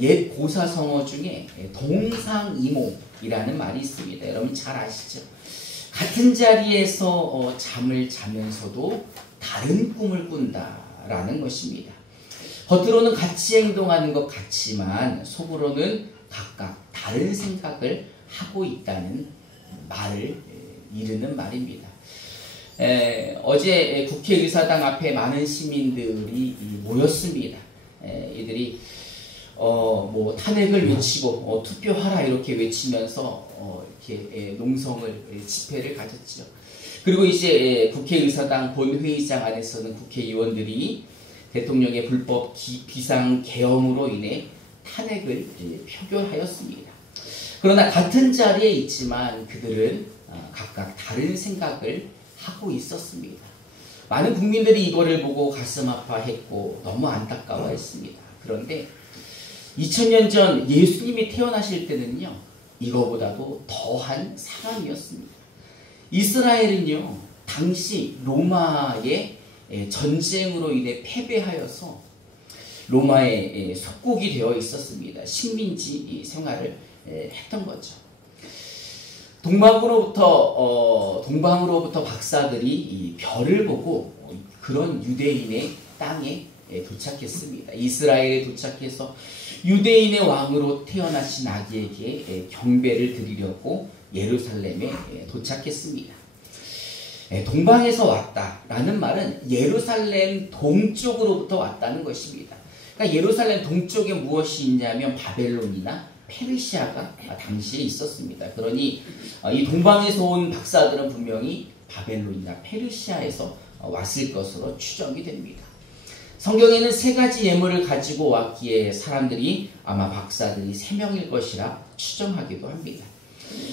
옛 고사성어 중에 동상이몽이라는 말이 있습니다. 여러분 잘 아시죠? 같은 자리에서 잠을 자면서도 다른 꿈을 꾼다라는 것입니다. 겉으로는 같이 행동하는 것 같지만 속으로는 각각 다른 생각을 하고 있다는 말을 이르는 말입니다. 어제 국회의사당 앞에 많은 시민들이 모였습니다. 이들이 뭐 탄핵을 외치고 투표하라 이렇게 외치면서 이렇게 농성을 집회를 가졌죠. 그리고 이제 국회의사당 본회의장 안에서는 국회의원들이 대통령의 불법 비상계엄으로 인해 탄핵을 표결하였습니다. 그러나 같은 자리에 있지만 그들은 각각 다른 생각을 하고 있었습니다. 많은 국민들이 이거를 보고 가슴 아파했고 너무 안타까워했습니다. 그런데 2000년 전 예수님이 태어나실 때는요, 이거보다도 더한 상황이었습니다. 이스라엘은요, 당시 로마의 전쟁으로 인해 패배하여서 로마의 속국이 되어 있었습니다. 식민지 생활을 했던 거죠. 동방으로부터 박사들이 이 별을 보고 그런 유대인의 땅에 도착했습니다. 이스라엘에 도착해서 유대인의 왕으로 태어나신 아기에게 경배를 드리려고 예루살렘에 도착했습니다. 동방에서 왔다라는 말은 예루살렘 동쪽으로부터 왔다는 것입니다. 그러니까 예루살렘 동쪽에 무엇이 있냐면 바벨론이나 페르시아가 당시에 있었습니다. 그러니 이 동방에서 온 박사들은 분명히 바벨론이나 페르시아에서 왔을 것으로 추정이 됩니다. 성경에는 세 가지 예물을 가지고 왔기에 사람들이 아마 박사들이 3명일 것이라 추정하기도 합니다.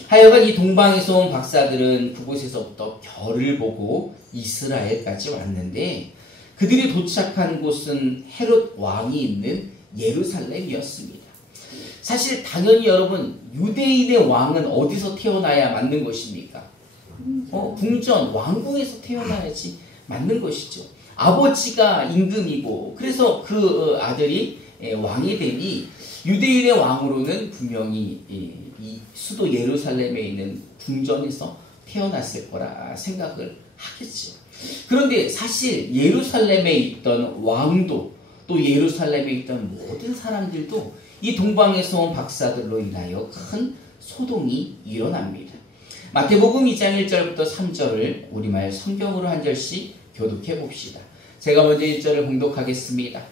하여간 이 동방에서 온 박사들은 그곳에서부터 별을 보고 이스라엘까지 왔는데 그들이 도착한 곳은 헤롯 왕이 있는 예루살렘이었습니다. 사실 당연히 여러분 유대인의 왕은 어디서 태어나야 맞는 것입니까? 궁전, 왕궁에서 태어나야지 맞는 것이죠. 아버지가 임금이고 그래서 그 아들이 왕이 되니 유대인의 왕으로는 분명히 이 수도 예루살렘에 있는 궁전에서 태어났을 거라 생각을 하겠죠. 그런데 사실 예루살렘에 있던 왕도 또 예루살렘에 있던 모든 사람들도 이 동방에서 온 박사들로 인하여 큰 소동이 일어납니다. 마태복음 2장 1절부터 3절을 우리말 성경으로 한 절씩 교독해 봅시다. 제가 먼저 1절을 봉독하겠습니다.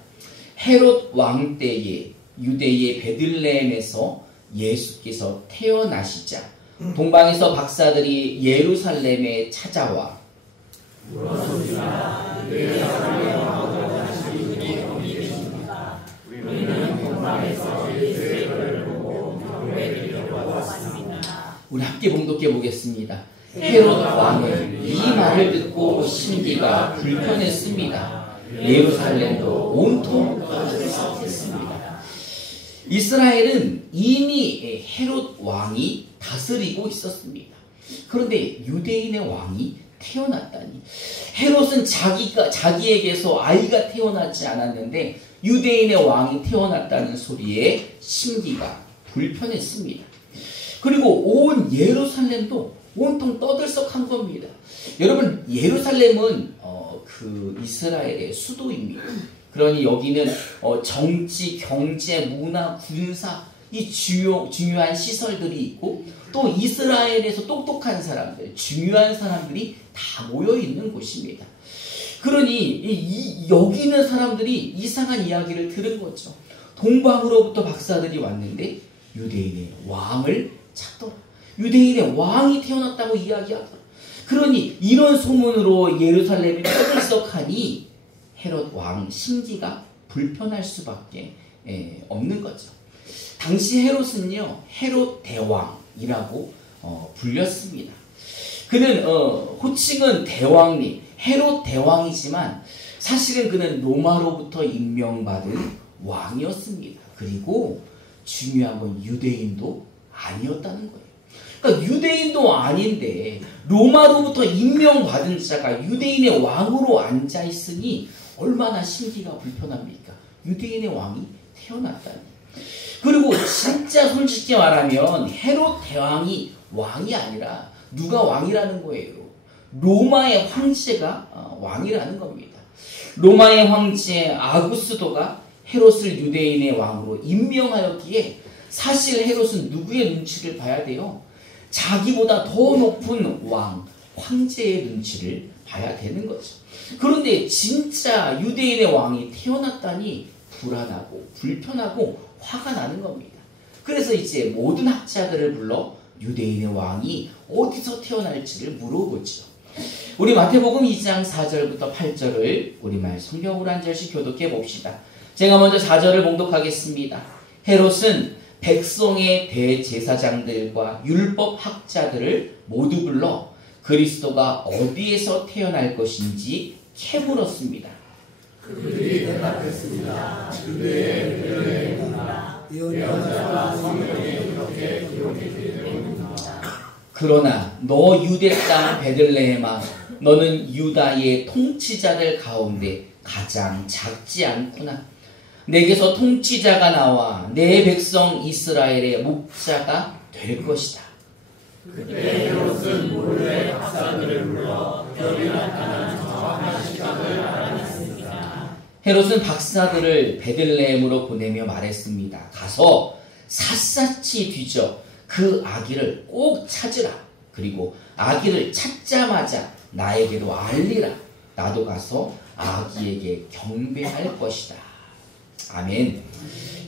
헤롯 왕 때에 유대의 베들레헴에서 예수께서 태어나시자 동방에서 박사들이 예루살렘에 찾아와 물었습니다. 유대의 사람의 왕으로 하신 분이 어디 계십니까? 우리는 동방에서 예수를 보고 경배드리려고 왔습니다. 우리 함께 봉독해 보겠습니다. 헤롯 왕은 이 말을 듣고 심기가 불편했습니다. 예루살렘도 온통 떠들썩했습니다. 이스라엘은 이미 헤롯 왕이 다스리고 있었습니다. 그런데 유대인의 왕이 태어났다니. 헤롯은 자기에게서 아이가 태어나지 않았는데 유대인의 왕이 태어났다는 소리에 심기가 불편했습니다. 그리고 온 예루살렘도 온통 떠들썩한 겁니다. 여러분 예루살렘은 그 이스라엘의 수도입니다. 그러니 여기는 정치, 경제, 문화, 군사 이 중요한 시설들이 있고 또 이스라엘에서 똑똑한 사람들, 중요한 사람들이 다 모여 있는 곳입니다. 그러니 여기 있는 사람들이 이상한 이야기를 들은 거죠. 동방으로부터 박사들이 왔는데 유대인의 왕을 찾더라. 유대인의 왕이 태어났다고 이야기하더라. 그러니 이런 소문으로 예루살렘이 떠들썩하니 헤롯 왕 심기가 불편할 수밖에 없는 거죠. 당시 헤롯은요, 헤롯 대왕이라고 불렸습니다. 그는 호칭은 대왕님, 헤롯 대왕이지만 사실은 그는 로마로부터 임명받은 왕이었습니다. 그리고 중요한 건 유대인도 아니었다는 거예요. 그러니까 유대인도 아닌데 로마로부터 임명받은 자가 유대인의 왕으로 앉아있으니 얼마나 심기가 불편합니까? 유대인의 왕이 태어났다니. 그리고 진짜 솔직히 말하면 헤롯 대왕이 왕이 아니라 누가 왕이라는 거예요? 로마의 황제가 왕이라는 겁니다. 로마의 황제 아구스도가 헤롯을 유대인의 왕으로 임명하였기에 사실 헤롯은 누구의 눈치를 봐야 돼요? 자기보다 더 높은 왕, 황제의 눈치를 봐야 되는 거죠. 그런데 진짜 유대인의 왕이 태어났다니 불안하고 불편하고 화가 나는 겁니다. 그래서 이제 모든 학자들을 불러 유대인의 왕이 어디서 태어날지를 물어보죠. 우리 마태복음 2장 4절부터 8절을 우리말 성경으로 한 절씩 교독해 봅시다. 제가 먼저 4절을 봉독하겠습니다. 헤롯은 백성의 대제사장들과 율법 학자들을 모두 불러 그리스도가 어디에서 태어날 것인지 캐물었습니다. 그들이 대답했습니다. 유대의 베들레헴이라 예언자가 성경에 이렇게 기록해 되는구나. 그러나 너 유대 땅 베들레헴아, 너는 유다의 통치자들 가운데 가장 작지 않구나. 내게서 통치자가 나와 내 백성 이스라엘의 목자가 될 것이다. 그때 헤롯은 몰래 박사들을 불러 별이 나타난 정확한 시각을 알아냈습니다. 헤롯은 박사들을 베들레헴으로 보내며 말했습니다. 가서 샅샅이 뒤져 그 아기를 꼭 찾으라. 그리고 아기를 찾자마자 나에게도 알리라. 나도 가서 아기에게 경배할 것이다. 아멘.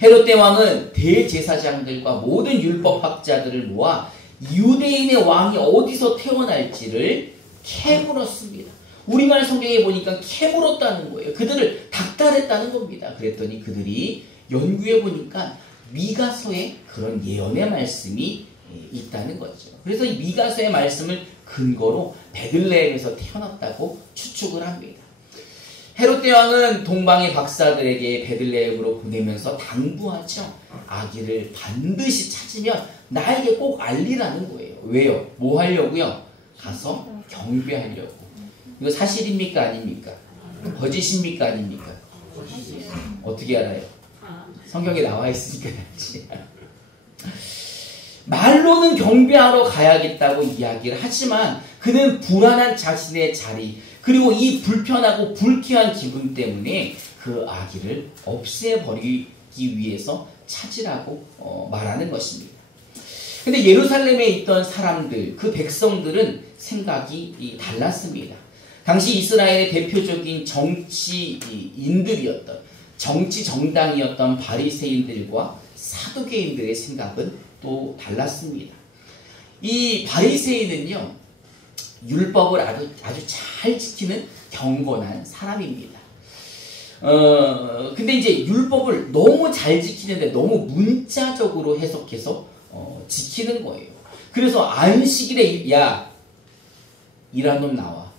헤롯 대왕은 대제사장들과 모든 율법학자들을 모아 유대인의 왕이 어디서 태어날지를 캐물었습니다. 우리말 성경에 보니까 캐물었다는 거예요. 그들을 닥달했다는 겁니다. 그랬더니 그들이 연구해 보니까 미가서에 그런 예언의 말씀이 있다는 거죠. 그래서 이 미가서의 말씀을 근거로 베들레헴에서 태어났다고 추측을 합니다. 헤롯 대왕은 동방의 박사들에게 베들레헴으로 보내면서 당부하죠. 아기를 반드시 찾으면 나에게 꼭 알리라는 거예요. 왜요? 뭐 하려고요? 가서 경배하려고. 이거 사실입니까? 아닙니까? 거짓입니까? 아닙니까? 어떻게 알아요? 성경에 나와 있으니까 알지. 말로는 경배하러 가야겠다고 이야기를 하지만 그는 불안한 자신의 자리, 그리고 이 불편하고 불쾌한 기분 때문에 그 아기를 없애버리기 위해서 찾으라고 말하는 것입니다. 근데 예루살렘에 있던 사람들, 그 백성들은 생각이 달랐습니다. 당시 이스라엘의 대표적인 정치인들이었던, 정치 정당이었던 바리새인들과 사두개인들의 생각은 또 달랐습니다. 이 바리새인은요, 율법을 아주 잘 지키는 경건한 사람입니다. 근데 이제 율법을 너무 잘 지키는데 너무 문자적으로 해석해서 지키는 거예요. 그래서 안식일에 야, 일한 놈 나와.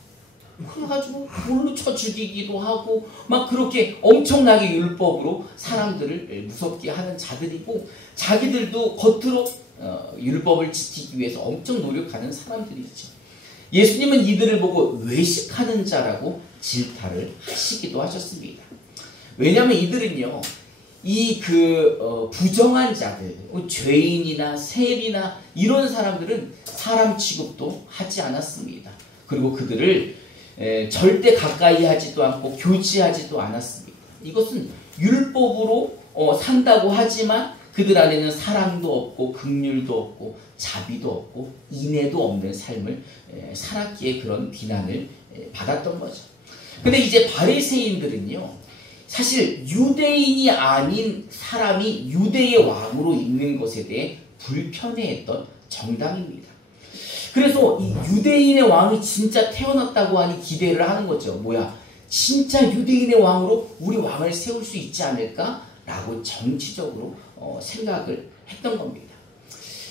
그래가지고 돌로 쳐 죽이기도 하고 막 그렇게 엄청나게 율법으로 사람들을 무섭게 하는 자들이고, 자기들도 겉으로 율법을 지키기 위해서 엄청 노력하는 사람들이죠. 예수님은 이들을 보고 외식하는 자라고 질타를 하시기도 하셨습니다. 왜냐하면 이들은요, 이 부정한 자들, 죄인이나 세리나 이런 사람들은 사람 취급도 하지 않았습니다. 그리고 그들을 절대 가까이 하지도 않고 교제하지도 않았습니다. 이것은 율법으로 산다고 하지만 그들 안에는 사랑도 없고 긍휼도 없고 자비도 없고 인애도 없는 삶을 살았기에 그런 비난을 받았던 거죠. 근데 이제 바리새인들은요, 사실 유대인이 아닌 사람이 유대의 왕으로 있는 것에 대해 불편해했던 정당입니다. 그래서 이 유대인의 왕이 진짜 태어났다고 하니 기대를 하는 거죠. 뭐야, 진짜 유대인의 왕으로 우리 왕을 세울 수 있지 않을까? 라고 정치적으로 생각을 했던 겁니다.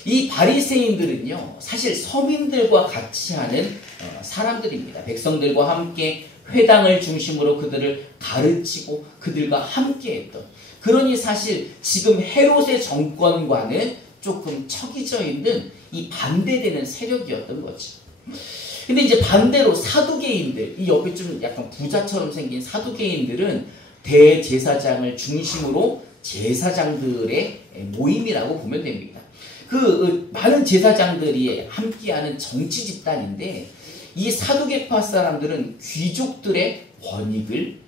이 바리새인들은요, 사실 서민들과 같이 하는 사람들입니다. 백성들과 함께 회당을 중심으로 그들을 가르치고 그들과 함께 했던, 그러니 사실 지금 헤롯의 정권과는 조금 척이져 있는 이 반대되는 세력이었던 거죠. 근데 이제 반대로 사두개인들, 이 옆에 좀 약간 부자처럼 생긴 사두개인들은 대제사장을 중심으로 제사장들의 모임이라고 보면 됩니다. 그 많은 제사장들이 함께하는 정치 집단인데 이 사두개파 사람들은 귀족들의 권익을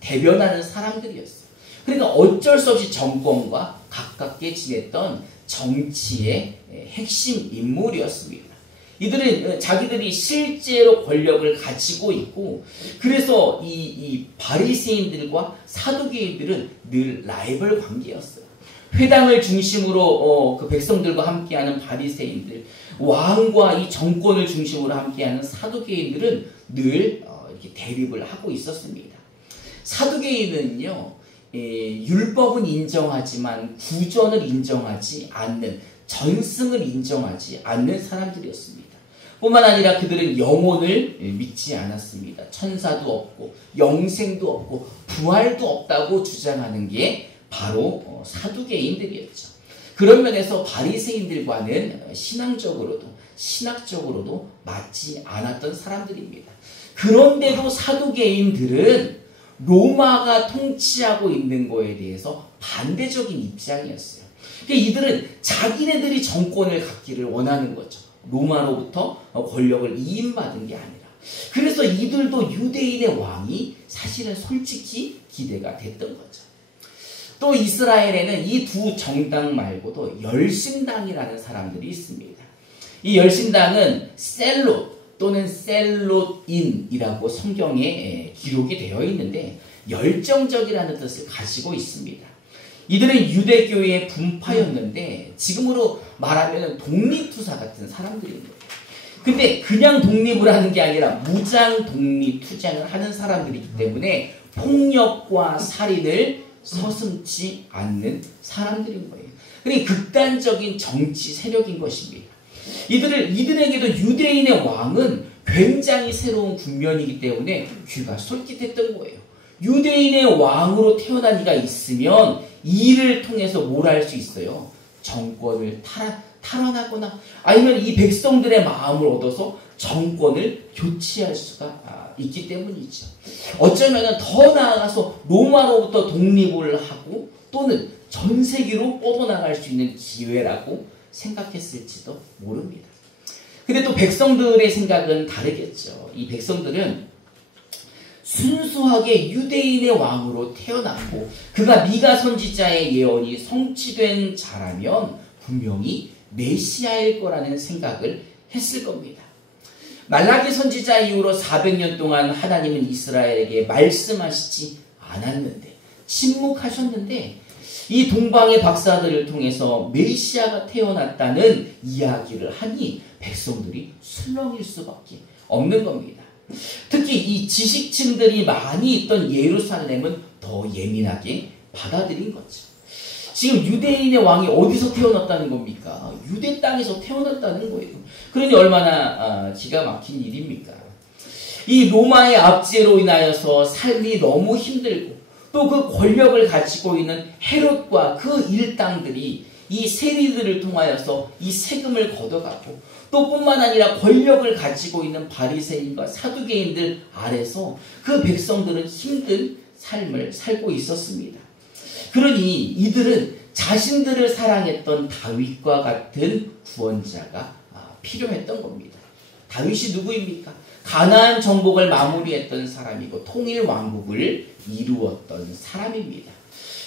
대변하는 사람들이었어요. 그러니까 어쩔 수 없이 정권과 가깝게 지냈던 정치의 핵심 인물이었습니다. 이들은 자기들이 실제로 권력을 가지고 있고, 그래서 이 바리새인들과 사두개인들은 늘 라이벌 관계였어요. 회당을 중심으로 그 백성들과 함께하는 바리새인들, 왕과 이 정권을 중심으로 함께하는 사두개인들은 늘 이렇게 대립을 하고 있었습니다. 사두개인은요, 율법은 인정하지만 구전을 인정하지 않는, 전승을 인정하지 않는 사람들이었습니다. 뿐만 아니라 그들은 영혼을 믿지 않았습니다. 천사도 없고 영생도 없고 부활도 없다고 주장하는 게 바로 사두개인들이었죠. 그런 면에서 바리새인들과는 신학적으로도 맞지 않았던 사람들입니다. 그런데도 사두개인들은 로마가 통치하고 있는 거에 대해서 반대적인 입장이었어요. 그러니까 이들은 자기네들이 정권을 갖기를 원하는 거죠. 로마로부터 권력을 이임받은 게 아니라. 그래서 이들도 유대인의 왕이 사실은 솔직히 기대가 됐던 거죠. 또 이스라엘에는 이 두 정당 말고도 열심당이라는 사람들이 있습니다. 이 열심당은 셀롯 또는 셀롯인이라고 성경에 기록이 되어 있는데 열정적이라는 뜻을 가지고 있습니다. 이들은 유대교의 분파였는데 지금으로 말하면 독립투사 같은 사람들인 거예요. 근데 그냥 독립을 하는 게 아니라 무장 독립투쟁을 하는 사람들이기 때문에 폭력과 살인을 서슴지 않는 사람들인 거예요. 그러니까 극단적인 정치 세력인 것입니다. 이들에게도 유대인의 왕은 굉장히 새로운 국면이기 때문에 귀가 솔깃했던 거예요. 유대인의 왕으로 태어난 이가 있으면 이를 통해서 뭘 할 수 있어요? 정권을 탈환하거나 아니면 이 백성들의 마음을 얻어서 정권을 교체할 수가 있기 때문이죠. 어쩌면 더 나아가서 로마로부터 독립을 하고 또는 전 세계로 뻗어나갈 수 있는 기회라고 생각했을지도 모릅니다. 근데 또 백성들의 생각은 다르겠죠. 이 백성들은 순수하게 유대인의 왕으로 태어났고 그가 미가 선지자의 예언이 성취된 자라면 분명히 메시아일 거라는 생각을 했을 겁니다. 말라기 선지자 이후로 400년 동안 하나님은 이스라엘에게 말씀하시지 않았는데 침묵하셨는데 이 동방의 박사들을 통해서 메시아가 태어났다는 이야기를 하니 백성들이 술렁일 수밖에 없는 겁니다. 특히 이 지식층들이 많이 있던 예루살렘은 더 예민하게 받아들인 거죠. 지금 유대인의 왕이 어디서 태어났다는 겁니까? 유대 땅에서 태어났다는 거예요. 그러니 얼마나 기가 막힌 일입니까? 이 로마의 압제로 인하여서 삶이 너무 힘들고 또 그 권력을 가지고 있는 헤롯과 그 일당들이 이 세리들을 통하여서 이 세금을 걷어가고 또 뿐만 아니라 권력을 가지고 있는 바리새인과 사두개인들 아래서 그 백성들은 힘든 삶을 살고 있었습니다. 그러니 이들은 자신들을 사랑했던 다윗과 같은 구원자가 필요했던 겁니다. 다윗이 누구입니까? 가나안 정복을 마무리했던 사람이고 통일 왕국을 이루었던 사람입니다.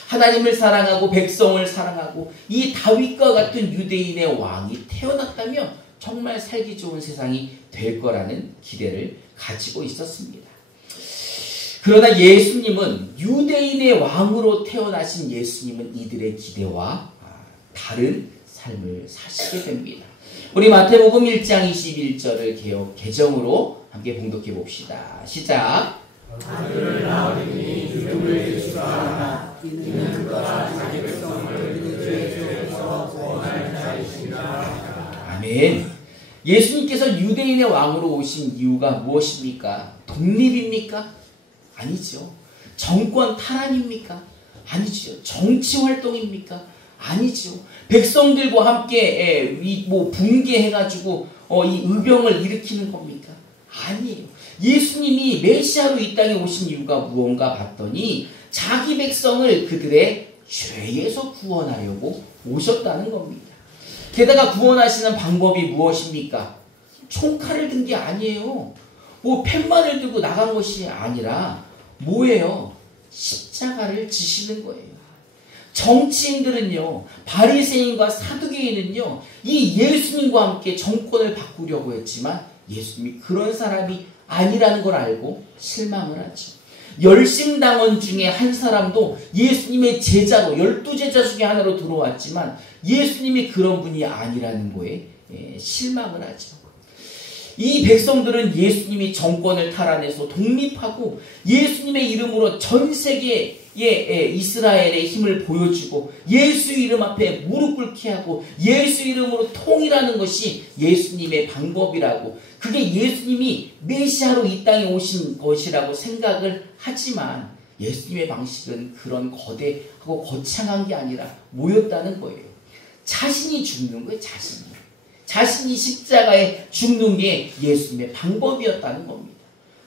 하나님을 사랑하고 백성을 사랑하고 이 다윗과 같은 유대인의 왕이 태어났다면 정말 살기 좋은 세상이 될 거라는 기대를 가지고 있었습니다. 그러나 예수님은 유대인의 왕으로 태어나신 예수님은 이들의 기대와 다른 삶을 사시게 됩니다. 우리 마태복음 1장 21절을 개정으로 함께 봉독해 봅시다. 시작. 아들을 낳으리니 이름을 예수라 하나 이는 그가 자기 백성을 그들의 죄에서 구원할 자이시니라. 아멘. 예수님께서 유대인의 왕으로 오신 이유가 무엇입니까? 독립입니까? 아니죠. 정권 탈환입니까? 아니죠. 정치 활동입니까? 아니죠. 백성들과 함께 붕괴해가지고 이 의병을 일으키는 겁니까? 아니에요. 예수님이 메시아로 이 땅에 오신 이유가 무언가 봤더니 자기 백성을 그들의 죄에서 구원하려고 오셨다는 겁니다. 게다가 구원하시는 방법이 무엇입니까? 총칼을 든 게 아니에요. 뭐 팻말을 들고 나간 것이 아니라 뭐예요? 십자가를 지시는 거예요. 정치인들은요, 바리새인과 사두개인은요, 이 예수님과 함께 정권을 바꾸려고 했지만 예수님이 그런 사람이 아니라는 걸 알고 실망을 하죠. 열심당원 중에 한 사람도 예수님의 제자로, 12제자 중에 하나로 들어왔지만 예수님이 그런 분이 아니라는 거에 실망을 하죠. 이 백성들은 예수님이 정권을 탈환해서 독립하고 예수님의 이름으로 전 세계에 이스라엘의 힘을 보여주고 예수 이름 앞에 무릎 꿇게 하고 예수 이름으로 통일하는 것이 예수님의 방법이라고, 그게 예수님이 메시아로 이 땅에 오신 것이라고 생각을 하지만 예수님의 방식은 그런 거대하고 거창한 게 아니라 뭐였다는 거예요. 자신이 죽는 거예요. 자신이 십자가에 죽는 게 예수님의 방법이었다는 겁니다.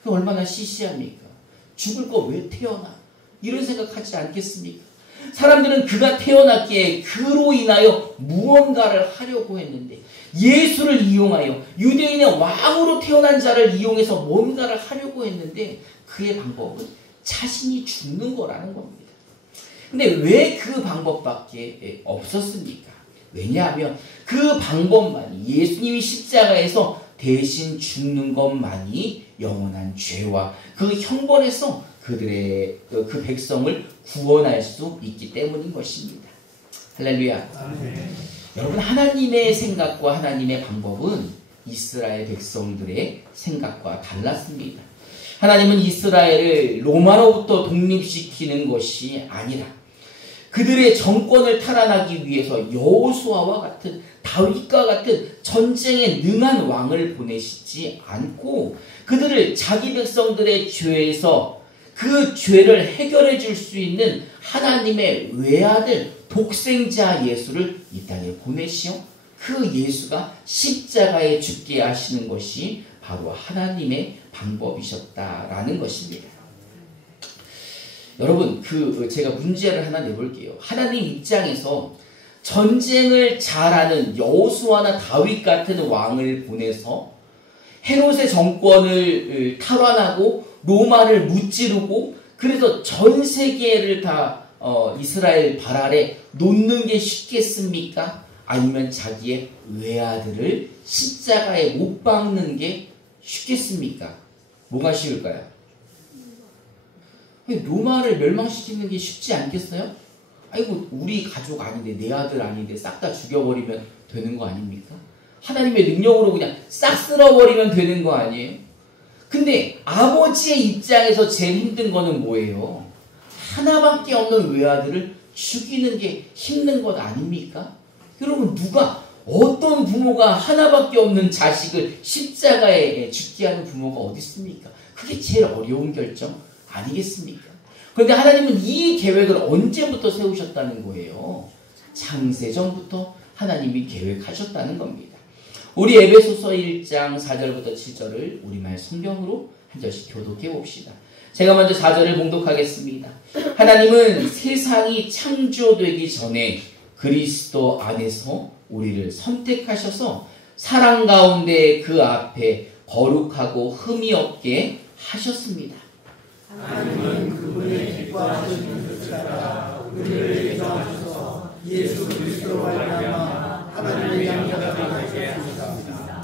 그게 얼마나 시시합니까? 죽을 거 왜 태어나? 이런 생각하지 않겠습니까? 사람들은 그가 태어났기에 그로 인하여 무언가를 하려고 했는데, 예수를 이용하여 유대인의 왕으로 태어난 자를 이용해서 뭔가를 하려고 했는데 그의 방법은 자신이 죽는 거라는 겁니다. 근데 왜 그 방법밖에 없었습니까? 왜냐하면 그 방법만이, 예수님이 십자가에서 대신 죽는 것만이 영원한 죄와 그 형벌에서 그 백성을 구원할 수 있기 때문인 것입니다. 할렐루야. 아멘. 여러분, 하나님의 생각과 하나님의 방법은 이스라엘 백성들의 생각과 달랐습니다. 하나님은 이스라엘을 로마로부터 독립시키는 것이 아니라 그들의 정권을 탈환하기 위해서 여호수아와 같은, 다윗과 같은 전쟁에 능한 왕을 보내시지 않고 그들을 자기 백성들의 죄에서 그 죄를 해결해 줄 수 있는 하나님의 외아들 독생자 예수를 이 땅에 보내시어 그 예수가 십자가에 죽게 하시는 것이 바로 하나님의 방법이셨다라는 것입니다. 여러분, 제가 문제를 하나 내볼게요. 하나님 입장에서 전쟁을 잘하는 여호수아나 다윗 같은 왕을 보내서 헤롯의 정권을 탈환하고 로마를 무찌르고 그래서 전 세계를 다 이스라엘 발 아래 놓는 게 쉽겠습니까? 아니면 자기의 외아들을 십자가에 못 박는 게 쉽겠습니까? 뭐가 쉬울까요? 로마를 멸망시키는 게 쉽지 않겠어요? 아이고, 우리 가족 아닌데, 내 아들 아닌데 싹 다 죽여버리면 되는 거 아닙니까? 하나님의 능력으로 그냥 싹 쓸어버리면 되는 거 아니에요? 근데 아버지의 입장에서 제일 힘든 거는 뭐예요? 하나밖에 없는 외아들을 죽이는 게 힘든 것 아닙니까? 여러분, 어떤 부모가 하나밖에 없는 자식을 십자가에 죽게 하는 부모가 어디 있습니까? 그게 제일 어려운 결정 아니겠습니까? 그런데 하나님은 이 계획을 언제부터 세우셨다는 거예요? 창세전부터 하나님이 계획하셨다는 겁니다. 우리 에베소서 1장 4절부터 7절을 우리말 성경으로 한 절씩 교독해 봅시다. 제가 먼저 4절을 봉독하겠습니다. 하나님은 세상이 창조되기 전에 그리스도 안에서 우리를 선택하셔서 사랑 가운데 그 앞에 거룩하고 흠이 없게 하셨습니다. 하나님은 그분의 기뻐하시는 뜻을 따라 우리를 예정하셔서 예수 그리스도로 말미암아 하나님의 양자가 되게 하셨습니다.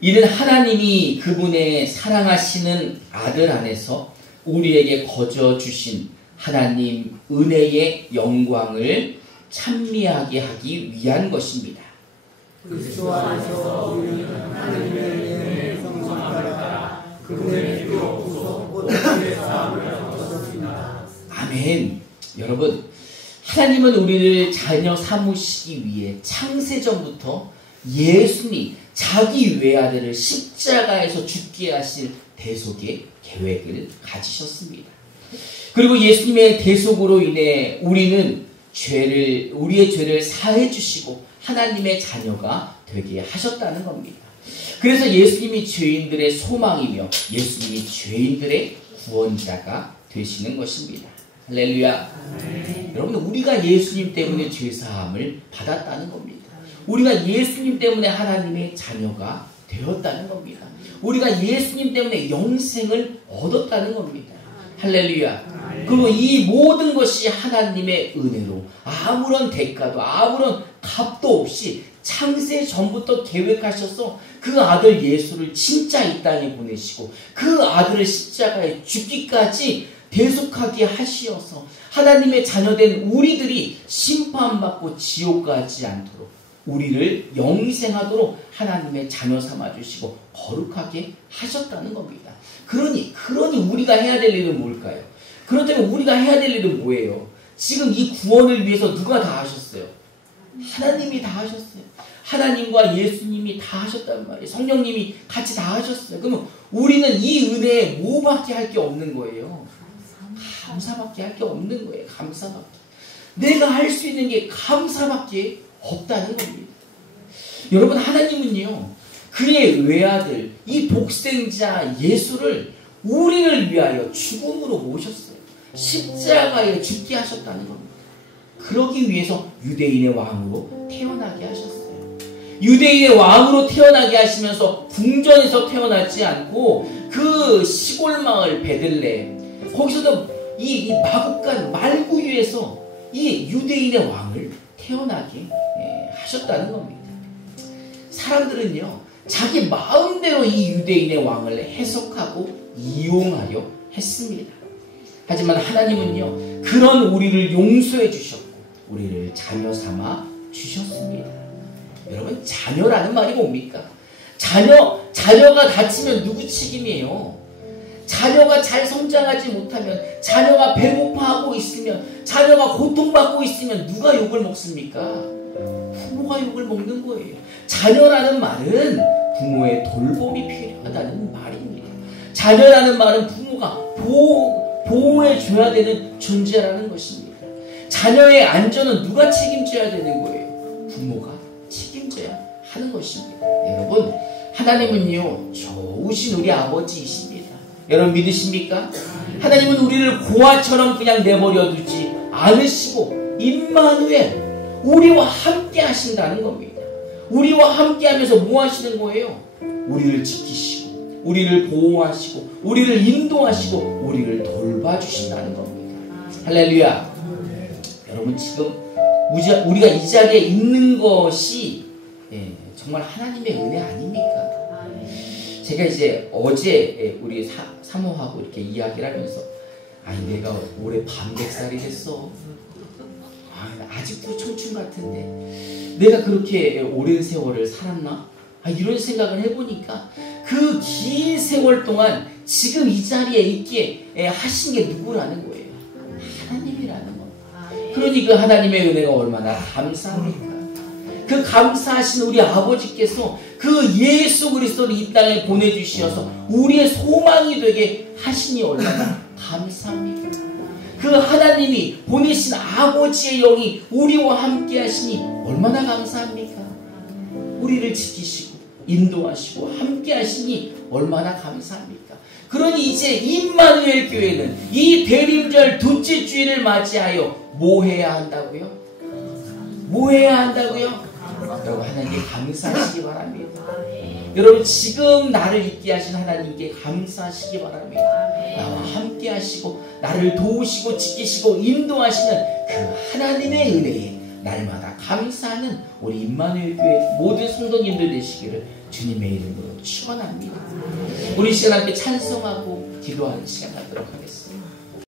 이는 하나님이 그분의 사랑하시는 아들 안에서 우리에게 거저 주신 하나님 은혜의 영광을 찬미하게 하기 위한 것입니다. 그리스도 안에서 우리는 하나님의 은혜의 성성을 따라 그분의 피로 구속의 사함을 얻었습니다. 아멘. 여러분, 하나님은 우리를 자녀 삼으시기 위해 창세전부터 예수님 자기 외아들을 십자가에서 죽게 하실 대속의 계획을 가지셨습니다. 그리고 예수님의 대속으로 인해 우리의 죄를 사해 주시고 하나님의 자녀가 되게 하셨다는 겁니다. 그래서 예수님이 죄인들의 소망이며 예수님이 죄인들의 구원자가 되시는 것입니다. 할렐루야. 여러분, 우리가 예수님 때문에 죄사함을 받았다는 겁니다. 우리가 예수님 때문에 하나님의 자녀가 되었다는 겁니다. 우리가 예수님 때문에 영생을 얻었다는 겁니다. 할렐루야. 그리고 이 모든 것이 하나님의 은혜로 아무런 대가도 아무런 값도 없이 창세 전부터 계획하셔서 그 아들 예수를 진짜 이 땅에 보내시고 그 아들을 십자가에 죽기까지 대속하게 하시어서 하나님의 자녀된 우리들이 심판받고 지옥 가지 않도록 우리를 영생하도록 하나님의 자녀 삼아주시고 거룩하게 하셨다는 겁니다. 그러니 우리가 해야 될 일은 뭘까요? 그렇다면 우리가 해야 될 일은 뭐예요? 지금 이 구원을 위해서 누가 다 하셨어요? 하나님이 다 하셨어요. 하나님과 예수님이 다 하셨단 말이에요. 성령님이 같이 다 하셨어요. 그러면 우리는 이 은혜에 뭐밖에 할 게 없는 거예요? 감사밖에 할 게 없는 거예요. 감사밖에. 내가 할 수 있는 게 감사밖에 없다는 겁니다. 여러분, 하나님은요, 그의 외아들, 이 독생자 예수를 우리를 위하여 죽음으로 모셨어요. 십자가에 죽게 하셨다는 겁니다. 그러기 위해서 유대인의 왕으로 태어나게 하셨어요. 유대인의 왕으로 태어나게 하시면서 궁전에서 태어나지 않고 그 시골 마을 베들레헴, 거기서도 이 마국간 말구유에서 이 유대인의 왕을 태어나게 하셨다는 겁니다. 사람들은요, 자기 마음대로 이 유대인의 왕을 해석하고 이용하려 했습니다. 하지만 하나님은요, 그런 우리를 용서해 주셨고 우리를 자녀 삼아 주셨습니다. 여러분, 자녀라는 말이 뭡니까? 자녀가 다치면 누구 책임이에요? 자녀가 잘 성장하지 못하면, 자녀가 배고파하고 있으면, 자녀가 고통받고 있으면 누가 욕을 먹습니까? 부모가 욕을 먹는 거예요. 자녀라는 말은 부모의 돌봄이 필요하다는 말입니다. 자녀라는 말은 부모가 보호해줘야 되는 존재라는 것입니다. 자녀의 안전은 누가 책임져야 되는 거예요? 부모가 책임져야 하는 것입니다. 여러분, 하나님은요, 좋으신 우리 아버지이십니다. 여러분, 믿으십니까? 하나님은 우리를 고아처럼 그냥 내버려 두지 않으시고 임마누엘, 우리와 함께 하신다는 겁니다. 우리와 함께 하면서 뭐 하시는 거예요? 우리를 지키시고 우리를 보호하시고 우리를 인도하시고 우리를 돌봐주신다는 겁니다. 할렐루야. 여러분, 지금 우리가 이 자리에 있는 것이 정말 하나님의 은혜 아닙니까? 제가 이제 어제 우리 사모하고 이렇게 이야기를 하면서, 아니 내가 올해 반백살이 됐어. 아직도 청춘 같은데 내가 그렇게 오랜 세월을 살았나? 이런 생각을 해보니까 그 긴 세월 동안 지금 이 자리에 있게 하신 게 누구라는 거예요? 하나님이라는 거예요. 그러니 그 하나님의 은혜가 얼마나 감사합니까? 그 감사하신 우리 아버지께서 그 예수 그리스도를 이 땅에 보내주시어서 우리의 소망이 되게 하시니 얼마나 감사합니까? 그 하나님이 보내신 아버지의 영이 우리와 함께 하시니 얼마나 감사합니까? 우리를 지키시고 인도하시고 함께 하시니 얼마나 감사합니까? 그러니 이제 임마누엘 교회는 이 대림절 둘째 주일을 맞이하여 뭐 해야 한다고요? 뭐 해야 한다고요? 여러분, 하나님께 감사하시기 바랍니다. 여러분, 지금 나를 있게 하신 하나님께 감사하시기 바랍니다. 나와 함께 하시고 나를 도우시고 지키시고 인도하시는 그 하나님의 은혜에 날마다 감사하는 우리 임마누엘 교회 모든 성도님들 되시기를 주님의 이름으로 축원합니다. 우리 시간 함께 찬송하고 기도하는 시간 갖도록 하겠습니다.